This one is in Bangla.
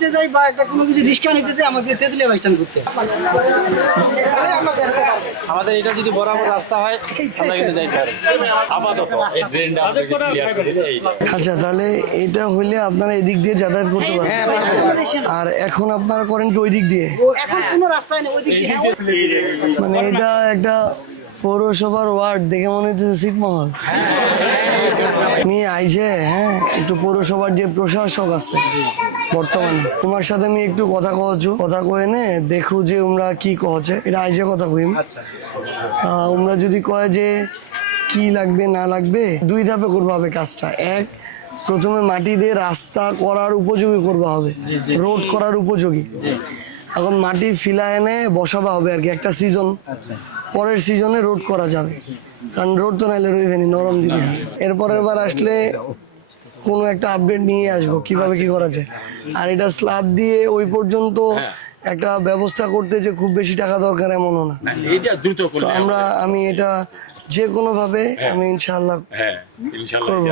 নিতে যাই বা একটা কোনো কিছু রিক্সা নিতে যাই আমাকে তেঁতুলিয়া বাস স্ট্যান্ড করতে আমাদের এটা যদি বরাবর রাস্তা হয় আমরা কিন্তু যাইতে পারি। আপাতত এই ড্রেনটা আমাদের এই আচ্ছা তাহলে এটা হইলে আপনারা এদিক দিয়ে যাতায়াত করতে পারেন আর এখন আপনারা করেন কি ওই দিক দিয়ে? এখন কোনো রাস্তায় নেই ওই দিক দিয়ে হ্যাঁ, মানে এটা একটা পৌরসভার ওয়ার্ড দেখে মনে হচ্ছে ছিটমহল আমি আইছে হ্যাঁ একটু পৌরসভার যে প্রশাসক আছে। বর্তমানে। তোমার সাথে আমি একটু কথা কহছু কথা কয়ে নে দেখো যে তোমরা কি কহছে এটা আইজে কথা কইম। আহ, তোমরা যদি কয় যে কি লাগবে না লাগবে দুই ধাপে করব হবে কাজটা। এক প্রথমে মাটি দিয়ে রাস্তা করার উপযোগী করবা হবে। রোড করার উপযোগী। এখন মাটি ফিলা এনে বসাবা হবে আর কি একটা সিজন। পরের সিজনে রোড করা যাবে। কারণ রোড তো নাইলে রইবেনি নরম হয়। এরপরের বার আসলে কোনো একটা আপডেট নিয়ে আসব। কীভাবে কি করা যায়? আর এটা স্ল্যাব দিয়ে ওই পর্যন্ত একটা ব্যবস্থা করতে যে খুব বেশি টাকা দরকার এমনও না। দ্রুত তো আমরা আমি এটা যে কোনো ভাবে আমি ইনশাআল্লাহ হ্যাঁ ইনশাল্লাহ করব।